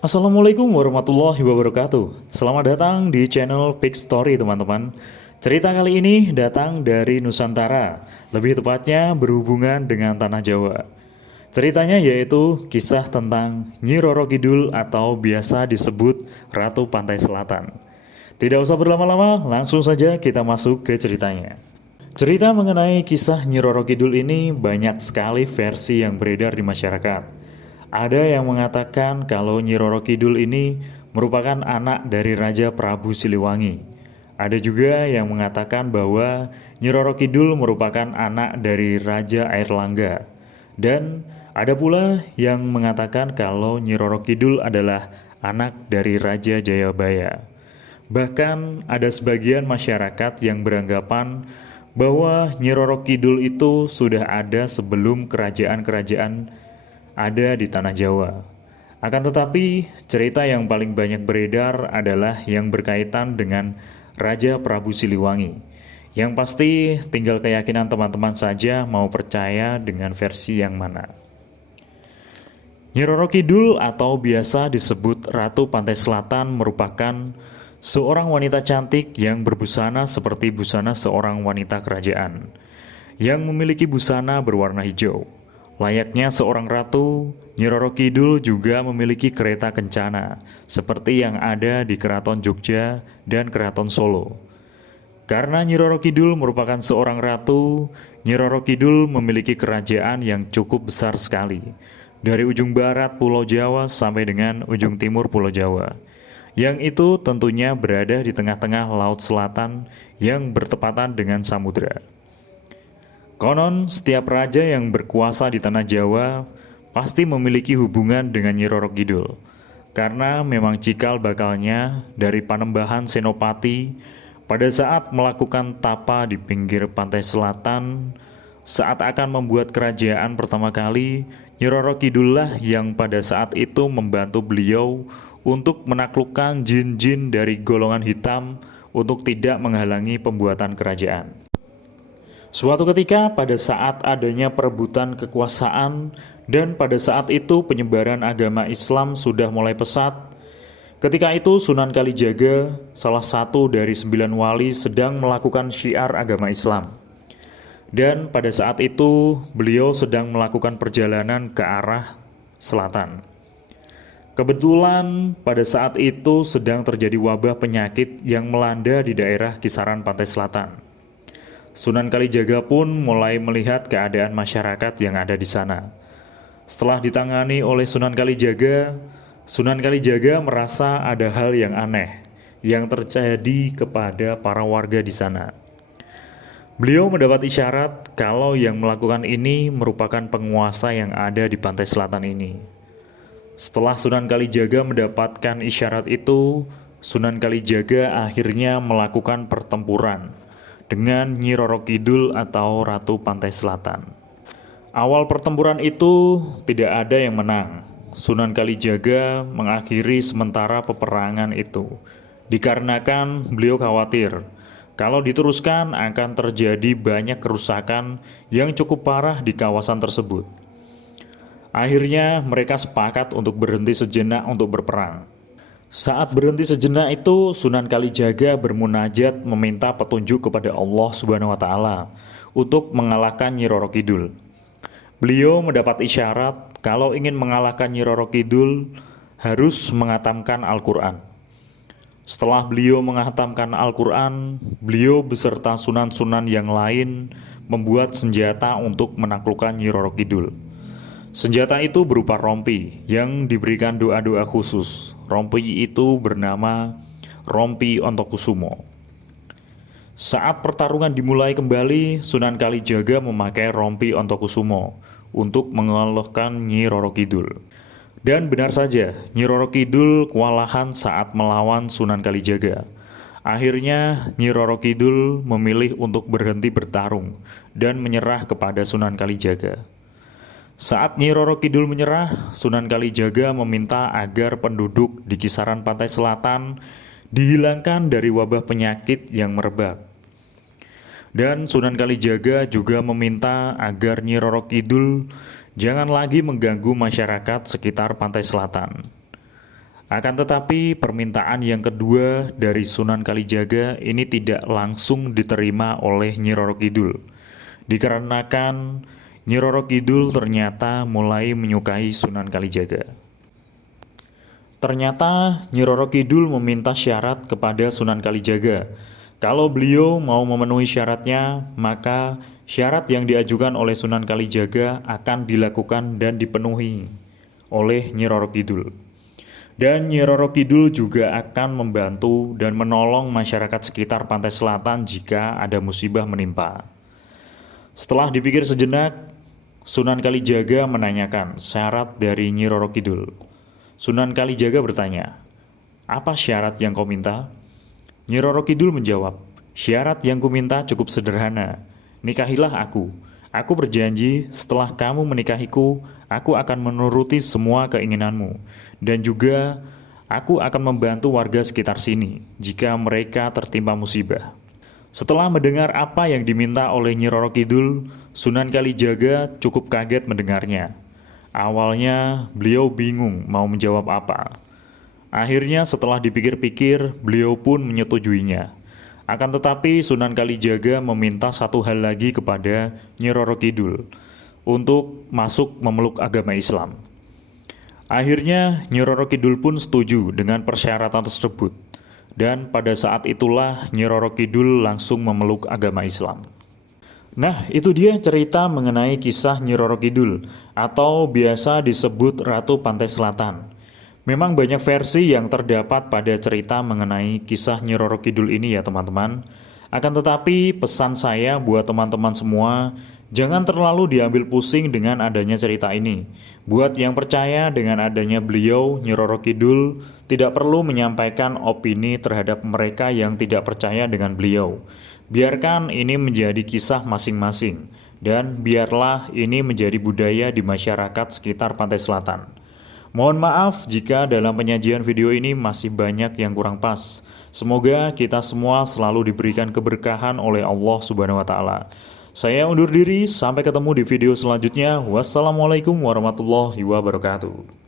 Assalamualaikum warahmatullahi wabarakatuh. Selamat datang di channel Big Story teman-teman. Cerita kali ini datang dari Nusantara, lebih tepatnya berhubungan dengan Tanah Jawa. Ceritanya yaitu kisah tentang Nyi Roro Kidul atau biasa disebut Ratu Pantai Selatan. Tidak usah berlama-lama, langsung saja kita masuk ke ceritanya. Cerita mengenai kisah Nyi Roro Kidul ini banyak sekali versi yang beredar di masyarakat. Ada yang mengatakan kalau Nyi Roro Kidul ini merupakan anak dari Raja Prabu Siliwangi. Ada juga yang mengatakan bahwa Nyi Roro Kidul merupakan anak dari Raja Airlangga. Dan ada pula yang mengatakan kalau Nyi Roro Kidul adalah anak dari Raja Jayabaya. Bahkan ada sebagian masyarakat yang beranggapan bahwa Nyi Roro Kidul itu sudah ada sebelum kerajaan-kerajaan ada di Tanah Jawa. Akan tetapi, cerita yang paling banyak beredar adalah yang berkaitan dengan Raja Prabu Siliwangi. Yang pasti tinggal keyakinan teman-teman saja mau percaya dengan versi yang mana. Nyi Roro Kidul atau biasa disebut Ratu Pantai Selatan merupakan seorang wanita cantik yang berbusana seperti busana seorang wanita kerajaan, yang memiliki busana berwarna hijau. Layaknya seorang ratu, Nyi Roro Kidul juga memiliki kereta kencana, seperti yang ada di Keraton Jogja dan Keraton Solo. Karena Nyi Roro Kidul merupakan seorang ratu, Nyi Roro Kidul memiliki kerajaan yang cukup besar sekali, dari ujung barat Pulau Jawa sampai dengan ujung timur Pulau Jawa, yang itu tentunya berada di tengah-tengah Laut Selatan yang bertepatan dengan samudera. Konon, setiap raja yang berkuasa di Tanah Jawa pasti memiliki hubungan dengan Nyi Roro Kidul, karena memang cikal bakalnya dari Panembahan Senopati pada saat melakukan tapa di pinggir pantai selatan. Saat akan membuat kerajaan pertama kali, Nyi Roro Kidul lah yang pada saat itu membantu beliau untuk menaklukkan jin-jin dari golongan hitam untuk tidak menghalangi pembuatan kerajaan. Suatu ketika pada saat adanya perebutan kekuasaan dan pada saat itu penyebaran agama Islam sudah mulai pesat, ketika itu Sunan Kalijaga, salah satu dari 9 wali, sedang melakukan syiar agama Islam. Dan pada saat itu beliau sedang melakukan perjalanan ke arah selatan. Kebetulan pada saat itu sedang terjadi wabah penyakit yang melanda di daerah kisaran pantai selatan. Sunan Kalijaga pun mulai melihat keadaan masyarakat yang ada di sana. Setelah ditangani oleh Sunan Kalijaga merasa ada hal yang aneh yang terjadi kepada para warga di sana. Beliau mendapat isyarat kalau yang melakukan ini merupakan penguasa yang ada di pantai selatan ini. Setelah Sunan Kalijaga mendapatkan isyarat itu, Sunan Kalijaga akhirnya melakukan pertempuran dengan Nyi Roro Kidul atau Ratu Pantai Selatan. Awal pertempuran itu tidak ada yang menang. Sunan Kalijaga mengakhiri sementara peperangan itu, dikarenakan beliau khawatir kalau diteruskan akan terjadi banyak kerusakan yang cukup parah di kawasan tersebut. Akhirnya mereka sepakat untuk berhenti sejenak untuk berperang. Saat berhenti sejenak itu, Sunan Kalijaga bermunajat meminta petunjuk kepada Allah Subhanahu wa taala untuk mengalahkan Nyi Roro Kidul. Beliau mendapat isyarat kalau ingin mengalahkan Nyi Roro Kidul harus menghatamkan Al-Qur'an. Setelah beliau menghatamkan Al-Qur'an, beliau beserta sunan-sunan yang lain membuat senjata untuk menaklukkan Nyi Roro Kidul. Senjata itu berupa rompi yang diberikan doa-doa khusus. Rompi itu bernama Rompi Ontokusumo. Saat pertarungan dimulai kembali, Sunan Kalijaga memakai Rompi Ontokusumo untuk mengalahkan Nyi Roro Kidul. Dan benar saja, Nyi Roro Kidul kewalahan saat melawan Sunan Kalijaga. Akhirnya Nyi Roro Kidul memilih untuk berhenti bertarung dan menyerah kepada Sunan Kalijaga. Saat Nyi Roro Kidul menyerah, Sunan Kalijaga meminta agar penduduk di kisaran pantai selatan dihilangkan dari wabah penyakit yang merebak. Dan Sunan Kalijaga juga meminta agar Nyi Roro Kidul jangan lagi mengganggu masyarakat sekitar pantai selatan. Akan tetapi permintaan yang kedua dari Sunan Kalijaga ini tidak langsung diterima oleh Nyi Roro Kidul. Dikarenakan Nyi Roro Kidul ternyata mulai menyukai Sunan Kalijaga. Ternyata Nyi Roro Kidul meminta syarat kepada Sunan Kalijaga. Kalau beliau mau memenuhi syaratnya, maka syarat yang diajukan oleh Sunan Kalijaga akan dilakukan dan dipenuhi oleh Nyi Roro Kidul. Dan Nyi Roro Kidul juga akan membantu dan menolong masyarakat sekitar pantai selatan jika ada musibah menimpa. Setelah dipikir sejenak, Sunan Kalijaga menanyakan syarat dari Nyi Roro Kidul. Sunan Kalijaga bertanya, "Apa syarat yang kau minta?" Nyi Roro Kidul menjawab, "Syarat yang kuminta cukup sederhana. Nikahilah aku. Aku berjanji setelah kamu menikahiku, aku akan menuruti semua keinginanmu. Dan juga aku akan membantu warga sekitar sini jika mereka tertimpa musibah." Setelah mendengar apa yang diminta oleh Nyi Roro Kidul, Sunan Kalijaga cukup kaget mendengarnya. Awalnya beliau bingung mau menjawab apa. Akhirnya setelah dipikir-pikir, beliau pun menyetujuinya. Akan tetapi Sunan Kalijaga meminta satu hal lagi kepada Nyi Roro Kidul untuk masuk memeluk agama Islam. Akhirnya Nyi Roro Kidul pun setuju dengan persyaratan tersebut. Dan pada saat itulah Nyi Roro Kidul langsung memeluk agama Islam. Nah, itu dia cerita mengenai kisah Nyi Roro Kidul atau biasa disebut Ratu Pantai Selatan. Memang banyak versi yang terdapat pada cerita mengenai kisah Nyi Roro Kidul ini ya teman-teman. Akan tetapi pesan saya buat teman-teman semua, jangan terlalu diambil pusing dengan adanya cerita ini. Buat yang percaya dengan adanya beliau, Nyi Roro Kidul, tidak perlu menyampaikan opini terhadap mereka yang tidak percaya dengan beliau. Biarkan ini menjadi kisah masing-masing, dan biarlah ini menjadi budaya di masyarakat sekitar Pantai Selatan. Mohon maaf jika dalam penyajian video ini masih banyak yang kurang pas. Semoga kita semua selalu diberikan keberkahan oleh Allah Subhanahu wa Ta'ala. Saya undur diri, sampai ketemu di video selanjutnya. Wassalamualaikum warahmatullahi wabarakatuh.